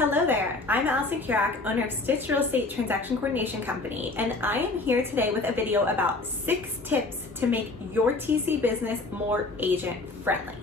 Hello there, I'm Allison Kurak, owner of Stitch Real Estate Transaction Coordination Company, and I am here today with a video about 6 tips to make your TC business more agent friendly.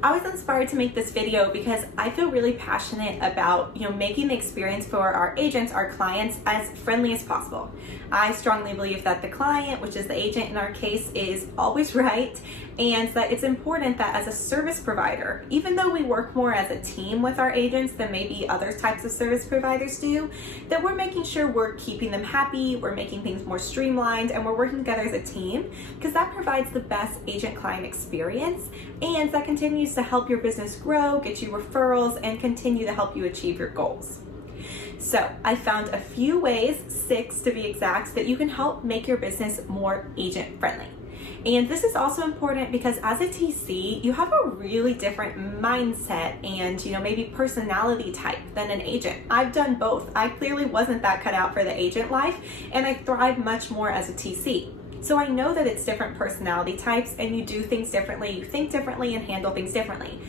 I was inspired to make this video because I feel really passionate about making the experience for our agents, our clients, as friendly as possible. I strongly believe that the client, which is the agent in our case, is always right, and that it's important that as a service provider, even though we work more as a team with our agents than maybe other types of service providers do, that we're making sure we're keeping them happy, we're making things more streamlined, and we're working together as a team, because that provides the best agent-client experience, and that continues to help your business grow, get you referrals, and continue to help you achieve your goals. So I found a few ways, 6 to be exact, that you can help make your business more agent friendly. And this is also important because as a TC, you have a really different mindset and maybe personality type than an agent. I've done both. I clearly wasn't that cut out for the agent life, and I thrive much more as a TC. So I know that it's different personality types and you do things differently, you think differently and handle things differently.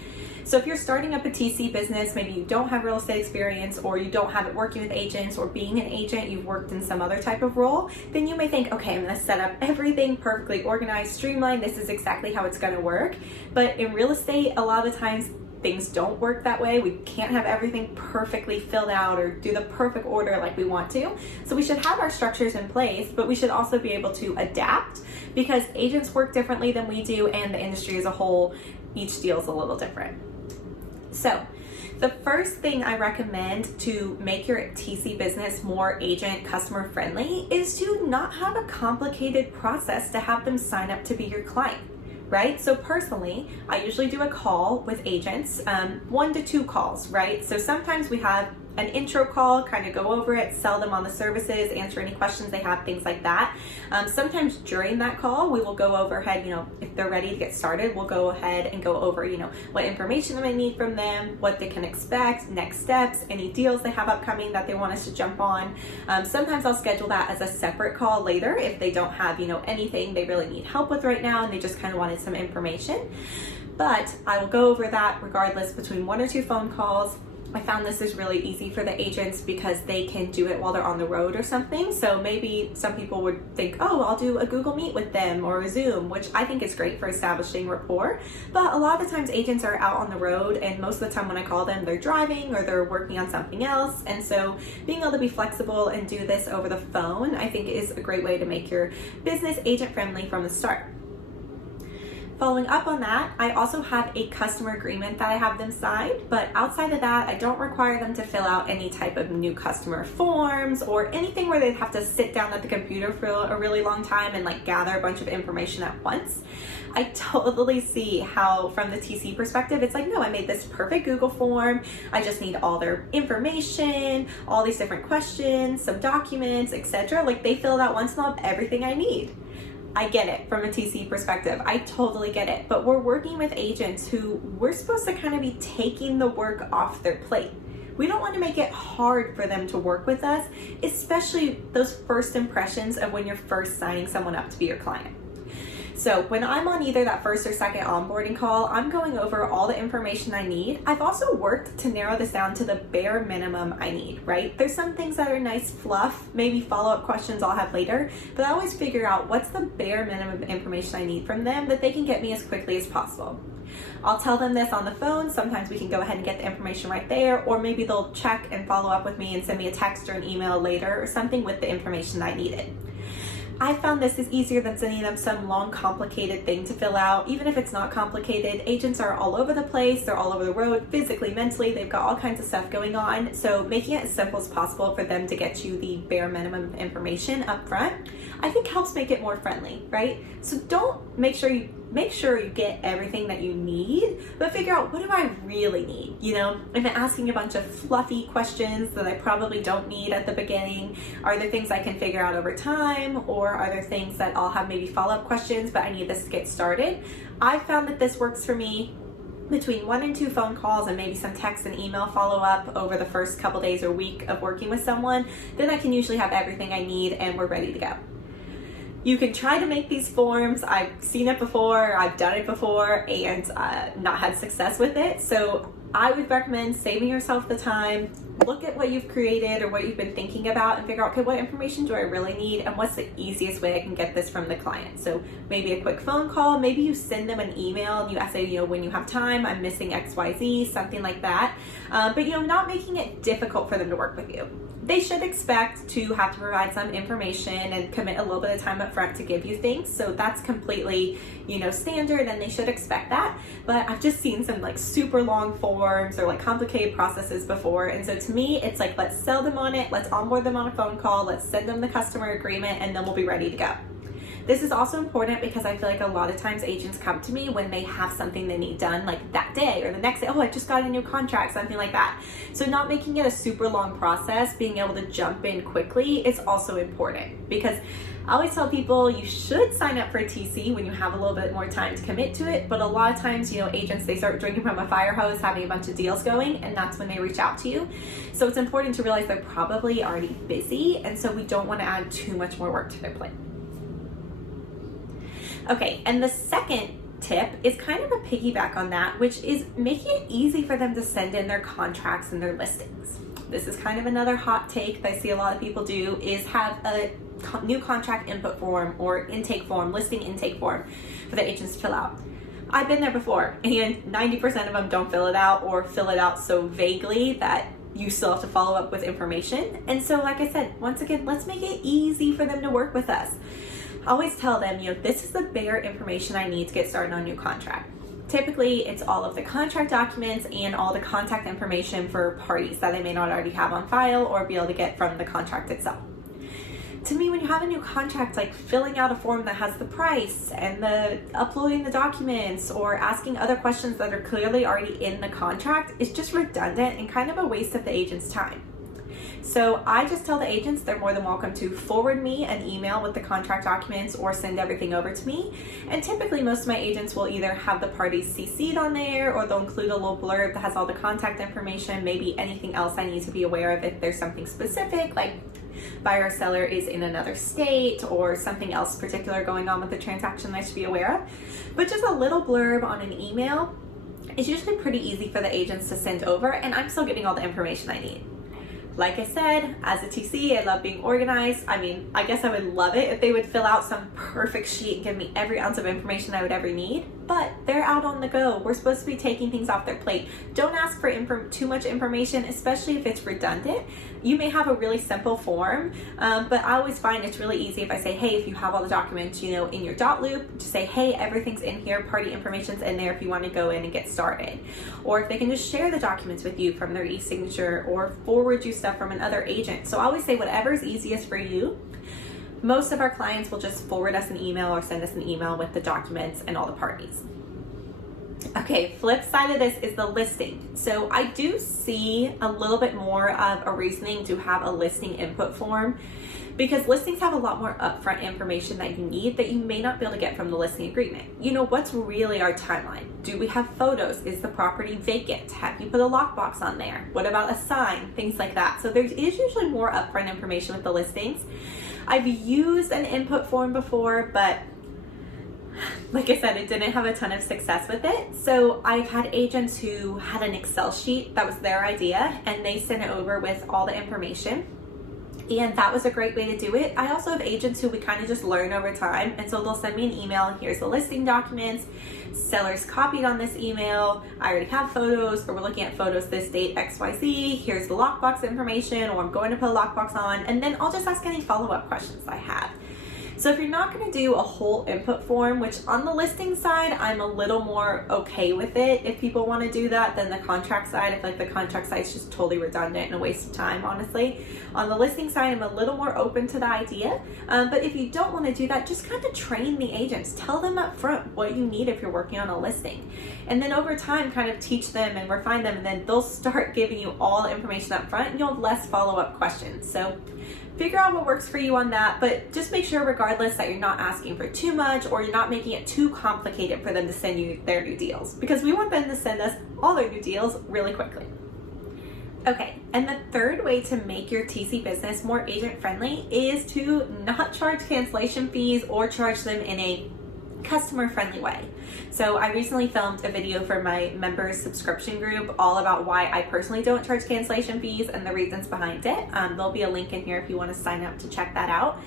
So if you're starting up a TC business, maybe you don't have real estate experience or you don't have it working with agents or being an agent, you've worked in some other type of role, then you may think, okay, I'm gonna set up everything perfectly organized, streamlined, this is exactly how it's gonna work. But in real estate, a lot of the times, things don't work that way. We can't have everything perfectly filled out or do the perfect order like we want to. So we should have our structures in place, but we should also be able to adapt because agents work differently than we do and the industry as a whole, each deal is a little different. So the first thing I recommend to make your TC business more agent customer friendly is to not have a complicated process to have them sign up to be your client. Right? So personally, I usually do a call with agents, 1 to 2 calls, right? So sometimes we have an intro call, kind of go over it, sell them on the services, answer any questions they have, things like that. Sometimes during that call, we will go overhead, if they're ready to get started, we'll go ahead and go over, what information I need from them, what they can expect, next steps, any deals they have upcoming that they want us to jump on. Sometimes I'll schedule that as a separate call later if they don't have, anything they really need help with right now and they just kind of wanted some information. But I will go over that regardless between 1 or 2 phone calls. I found this is really easy for the agents because they can do it while they're on the road or something. So maybe some people would think, oh, I'll do a Google Meet with them or a Zoom, which I think is great for establishing rapport. But a lot of the times agents are out on the road, and most of the time when I call them, they're driving or they're working on something else. And so being able to be flexible and do this over the phone, I think is a great way to make your business agent friendly from the start. Following up on that, I also have a customer agreement that I have them sign, but outside of that, I don't require them to fill out any type of new customer forms or anything where they'd have to sit down at the computer for a really long time and gather a bunch of information at once. I totally see how from the TC perspective, it's like, no, I made this perfect Google form. I just need all their information, all these different questions, some documents, etc. They fill it out once and I'll have everything I need. I get it from a TC perspective. I totally get it. But we're working with agents who we're supposed to kind of be taking the work off their plate. We don't want to make it hard for them to work with us, especially those first impressions of when you're first signing someone up to be your client. So when I'm on either that first or second onboarding call, I'm going over all the information I need. I've also worked to narrow this down to the bare minimum I need, right? There's some things that are nice fluff, maybe follow-up questions I'll have later, but I always figure out what's the bare minimum information I need from them that they can get me as quickly as possible. I'll tell them this on the phone. Sometimes we can go ahead and get the information right there, or maybe they'll check and follow up with me and send me a text or an email later or something with the information I needed. I found this is easier than sending them some long, complicated thing to fill out. Even if it's not complicated, agents are all over the place. They're all over the road, physically, mentally. They've got all kinds of stuff going on. So making it as simple as possible for them to get you the bare minimum information up front, I think helps make it more friendly, right? So don't make sure you get everything that you need, but figure out, what do I really need? If I'm asking a bunch of fluffy questions that I probably don't need at the beginning, are there things I can figure out over time, or are there things that I'll have maybe follow-up questions, but I need this to get started? I found that this works for me between 1 and 2 phone calls and maybe some text and email follow-up over the first couple days or week of working with someone. Then I can usually have everything I need and we're ready to go. You can try to make these forms. I've seen it before, I've done it before, and not had success with it. So I would recommend saving yourself the time. Look at what you've created or what you've been thinking about and figure out, okay, what information do I really need and what's the easiest way I can get this from the client? So maybe a quick phone call, maybe you send them an email and you say, when you have time, I'm missing XYZ, something like that. But not making it difficult for them to work with you. They should expect to have to provide some information and commit a little bit of time up front to give you things. So that's completely, standard, and they should expect that. But I've just seen some like super long forms or like complicated processes before. And so to me, it's like, let's sell them on it. Let's onboard them on a phone call. Let's send them the customer agreement, and then we'll be ready to go. This is also important because I feel like a lot of times agents come to me when they have something they need done like that day or the next day. Oh, I just got a new contract, something like that. So not making it a super long process, being able to jump in quickly is also important, because I always tell people you should sign up for a TC when you have a little bit more time to commit to it. But a lot of times, agents, they start drinking from a fire hose, having a bunch of deals going, and that's when they reach out to you. So it's important to realize they're probably already busy, and so we don't want to add too much more work to their plate. Okay, and the second tip is kind of a piggyback on that, which is making it easy for them to send in their contracts and their listings. This is kind of another hot take that I see a lot of people do, is have a new contract input form or intake form, listing intake form for the agents to fill out. I've been there before, and 90% of them don't fill it out or fill it out so vaguely that you still have to follow up with information. And so, like I said, once again, let's make it easy for them to work with us. I always tell them, this is the bare information I need to get started on a new contract. Typically, it's all of the contract documents and all the contact information for parties that they may not already have on file or be able to get from the contract itself. To me, when you have a new contract, like filling out a form that has the price and the uploading the documents or asking other questions that are clearly already in the contract, is just redundant and kind of a waste of the agent's time. So I just tell the agents they're more than welcome to forward me an email with the contract documents or send everything over to me. And typically most of my agents will either have the parties CC'd on there, or they'll include a little blurb that has all the contact information, maybe anything else I need to be aware of if there's something specific, like buyer or seller is in another state or something else particular going on with the transaction I should be aware of. But just a little blurb on an email is usually pretty easy for the agents to send over, and I'm still getting all the information I need. Like I said, as a TC, I love being organized. I guess I would love it if they would fill out some perfect sheet and give me every ounce of information I would ever need, but they're out on the go. We're supposed to be taking things off their plate. Don't ask for too much information, especially if it's redundant. You may have a really simple form, but I always find it's really easy if I say, hey, if you have all the documents, in your dot loop, just say, hey, everything's in here, party information's in there if you want to go in and get started. Or if they can just share the documents with you from their e-signature or forward you stuff from another agent. So I always say whatever's easiest for you. Most of our clients will just forward us an email or send us an email with the documents and all the parties. Okay, flip side of this is the listing. So I do see a little bit more of a reasoning to have a listing input form, because listings have a lot more upfront information that you need that you may not be able to get from the listing agreement. What's really our timeline? Do we have photos? Is the property vacant? Have you put a lockbox on there? What about a sign? Things like that. So there is usually more upfront information with the listings. I've used an input form before, but like I said, I didn't have a ton of success with it. So I've had agents who had an Excel sheet that was their idea, and they sent it over with all the information. And that was a great way to do it. I also have agents who we kind of just learn over time. And so they'll send me an email, and here's the listing documents, sellers copied on this email, I already have photos, or we're looking at photos this date, XYZ, here's the lockbox information, or I'm going to put a lockbox on, and then I'll just ask any follow-up questions I have. So if you're not going to do a whole input form, which on the listing side, I'm a little more okay with it if people want to do that than the contract side. I feel like the contract side is just totally redundant and a waste of time, honestly. On the listing side, I'm a little more open to the idea. But if you don't want to do that, just kind of train the agents. Tell them up front what you need if you're working on a listing. And then over time, kind of teach them and refine them, and then they'll start giving you all the information up front, and you'll have less follow-up questions. So figure out what works for you on that, but just make sure regardless that you're not asking for too much, or you're not making it too complicated for them to send you their new deals, because we want them to send us all their new deals really quickly. Okay, and the third way to make your TC business more agent friendly is to not charge cancellation fees or charge them in a customer friendly way. So I recently filmed a video for my members subscription group all about why I personally don't charge cancellation fees and the reasons behind it. There'll be a link in here if you want to sign up to check that out.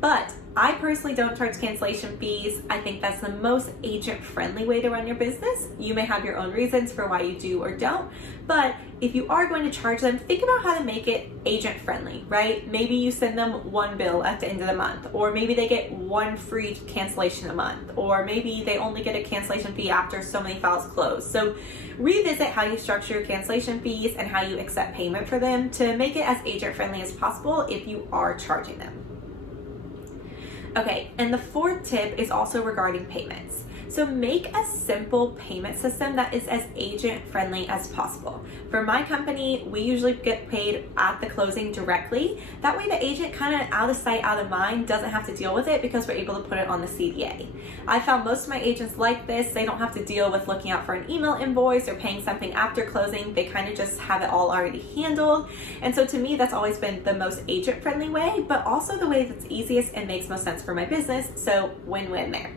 But I personally don't charge cancellation fees. I think that's the most agent-friendly way to run your business. You may have your own reasons for why you do or don't, but if you are going to charge them, think about how to make it agent-friendly, right? Maybe you send them one bill at the end of the month, or maybe they get one free cancellation a month, or maybe they only get a cancellation fee after so many files close. So revisit how you structure your cancellation fees and how you accept payment for them to make it as agent-friendly as possible if you are charging them. Okay, and the fourth tip is also regarding payments. So make a simple payment system that is as agent friendly as possible. For my company, we usually get paid at the closing directly. That way the agent kind of out of sight, out of mind doesn't have to deal with it because we're able to put it on the CDA. I found most of my agents like this. They don't have to deal with looking out for an email invoice or paying something after closing. They kind of just have it all already handled. And so to me, that's always been the most agent friendly way, but also the way that's easiest and makes most sense for my business. So win-win there.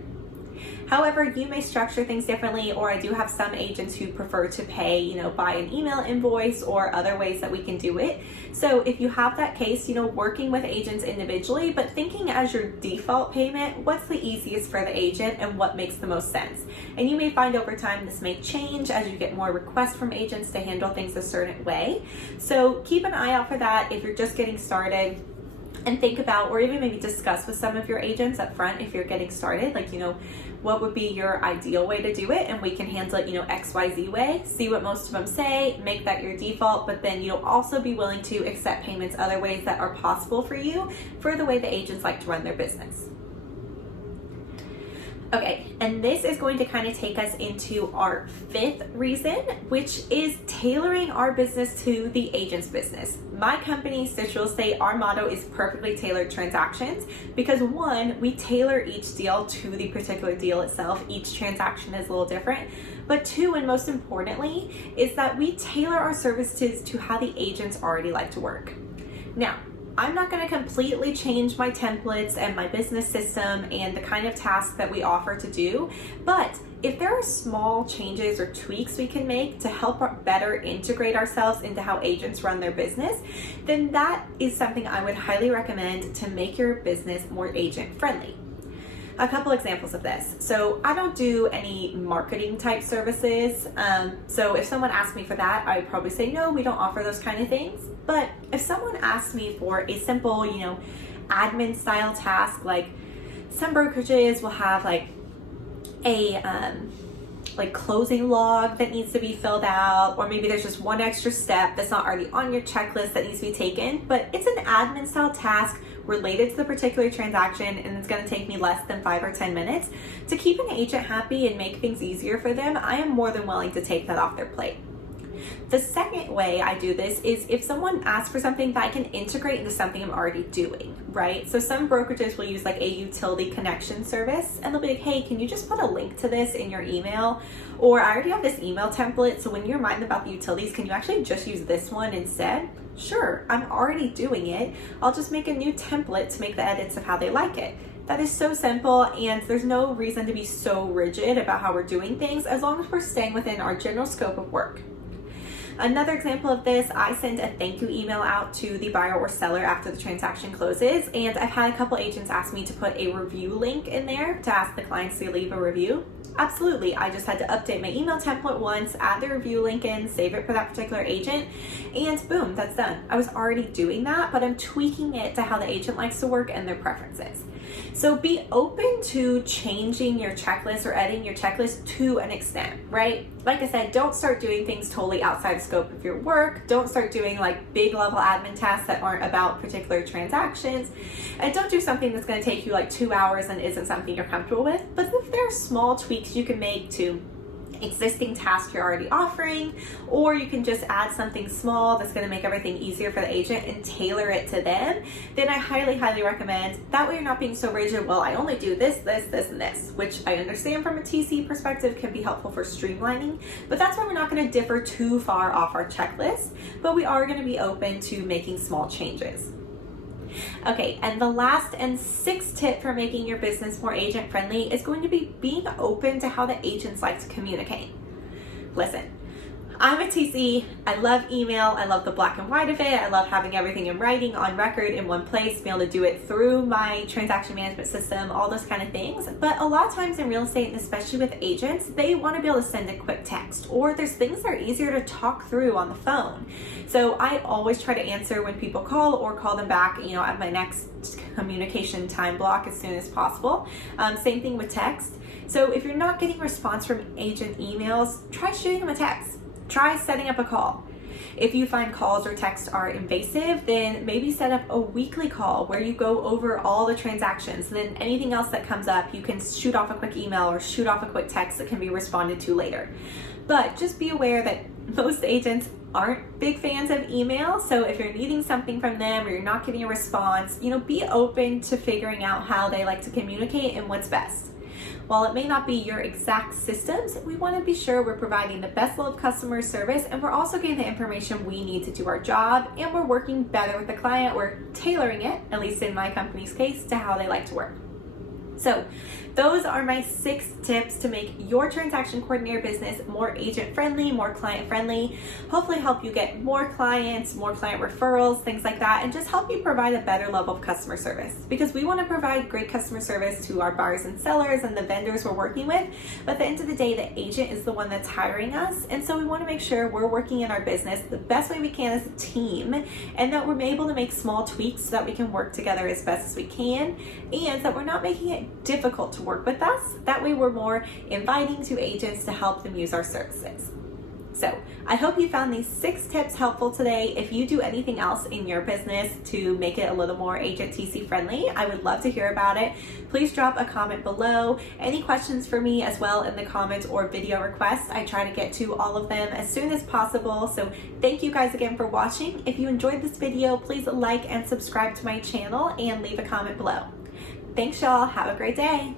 However, you may structure things differently, or I do have some agents who prefer to pay, by an email invoice or other ways that we can do it. So if you have that case, working with agents individually, but thinking as your default payment, what's the easiest for the agent and what makes the most sense? And you may find over time this may change as you get more requests from agents to handle things a certain way. So keep an eye out for that if you're just getting started. And think about, or even maybe discuss with some of your agents up front if you're getting started, what would be your ideal way to do it, and we can handle it, XYZ way. See what most of them say, make that your default, but then also be willing to accept payments other ways that are possible for you for the way the agents like to run their business. Okay, and this is going to kind of take us into our fifth reason, which is tailoring our business to the agent's business. My company, Stitch Real Estate, our motto is perfectly tailored transactions because one, we tailor each deal to the particular deal itself. Each transaction is a little different. But two, and most importantly, is that we tailor our services to how the agents already like to work. Now, I'm not going to completely change my templates and my business system and the kind of tasks that we offer to do, but if there are small changes or tweaks we can make to help better integrate ourselves into how agents run their business, then that is something I would highly recommend to make your business more agent friendly. A couple examples of this. So I don't do any marketing type services. So if someone asked me for that, I would probably say, no, we don't offer those kind of things. But if someone asked me for a simple, admin style task, like some brokerages will have a closing log that needs to be filled out, or maybe there's just one extra step that's not already on your checklist that needs to be taken, but it's an admin style task related to the particular transaction, and it's going to take me less than 5 or 10 minutes to keep an agent happy and make things easier for them. I am more than willing to take that off their plate. The second way I do this is if someone asks for something that I can integrate into something I'm already doing, right? So some brokerages will use a utility connection service, and they'll be like, hey, can you just put a link to this in your email? Or I already have this email template, so when you're reminded about the utilities, can you actually just use this one instead? Sure, I'm already doing it. I'll just make a new template to make the edits of how they like it. That is so simple, and there's no reason to be so rigid about how we're doing things as long as we're staying within our general scope of work. Another example of this, I send a thank you email out to the buyer or seller after the transaction closes, and I've had a couple agents ask me to put a review link in there to ask the clients to leave a review. Absolutely, I just had to update my email template once, add the review link in, save it for that particular agent, and boom, that's done. I was already doing that, but I'm tweaking it to how the agent likes to work and their preferences. So be open to changing your checklist or editing your checklist to an extent, right? Like I said, don't start doing things totally outside the scope of your work. Don't start doing big level admin tasks that aren't about particular transactions. And don't do something that's going to take you 2 hours and isn't something you're comfortable with. But if there are small tweaks you can make to existing tasks you're already offering, or you can just add something small that's going to make everything easier for the agent and tailor it to them, then I highly, highly recommend. That way you're not being so rigid, well, I only do this, this, this, and this, which I understand from a TC perspective can be helpful for streamlining, but that's why we're not going to differ too far off our checklist, but we are going to be open to making small changes. Okay, and the last and sixth tip for making your business more agent friendly is going to be being open to how the agents like to communicate. Listen, I'm a TC. I love email. I love the black and white of it. I love having everything in writing, on record, in one place, being able to do it through my transaction management system, all those kind of things. But a lot of times in real estate, and especially with agents, they want to be able to send a quick text, or there's things that are easier to talk through on the phone. So I always try to answer when people call or call them back, at my next communication time block as soon as possible. Same thing with text. So if you're not getting response from agent emails, try shooting them a text. Try setting up a call. If you find calls or texts are invasive, then maybe set up a weekly call where you go over all the transactions. Then anything else that comes up, you can shoot off a quick email or shoot off a quick text that can be responded to later. But just be aware that most agents aren't big fans of email. So if you're needing something from them or you're not getting a response, be open to figuring out how they like to communicate and what's best. While it may not be your exact systems, we want to be sure we're providing the best level of customer service, and we're also getting the information we need to do our job, and we're working better with the client. We're tailoring it, at least in my company's case, to how they like to work. So those are my 6 tips to make your transaction coordinator business more agent friendly, more client friendly, hopefully help you get more clients, more client referrals, things like that, and just help you provide a better level of customer service, because we want to provide great customer service to our buyers and sellers and the vendors we're working with. But at the end of the day, the agent is the one that's hiring us. And so we want to make sure we're working in our business the best way we can as a team, and that we're able to make small tweaks so that we can work together as best as we can, and that we're not making it difficult to work with us. That way we're more inviting to agents to help them use our services. So I hope you found these 6 tips helpful today. If you do anything else in your business to make it a little more agent TC friendly, I would love to hear about it. Please drop a comment below. Any questions for me as well in the comments or video requests. I try to get to all of them as soon as possible. So thank you guys again for watching. If you enjoyed this video, please like and subscribe to my channel and leave a comment below. Thanks y'all. Have a great day.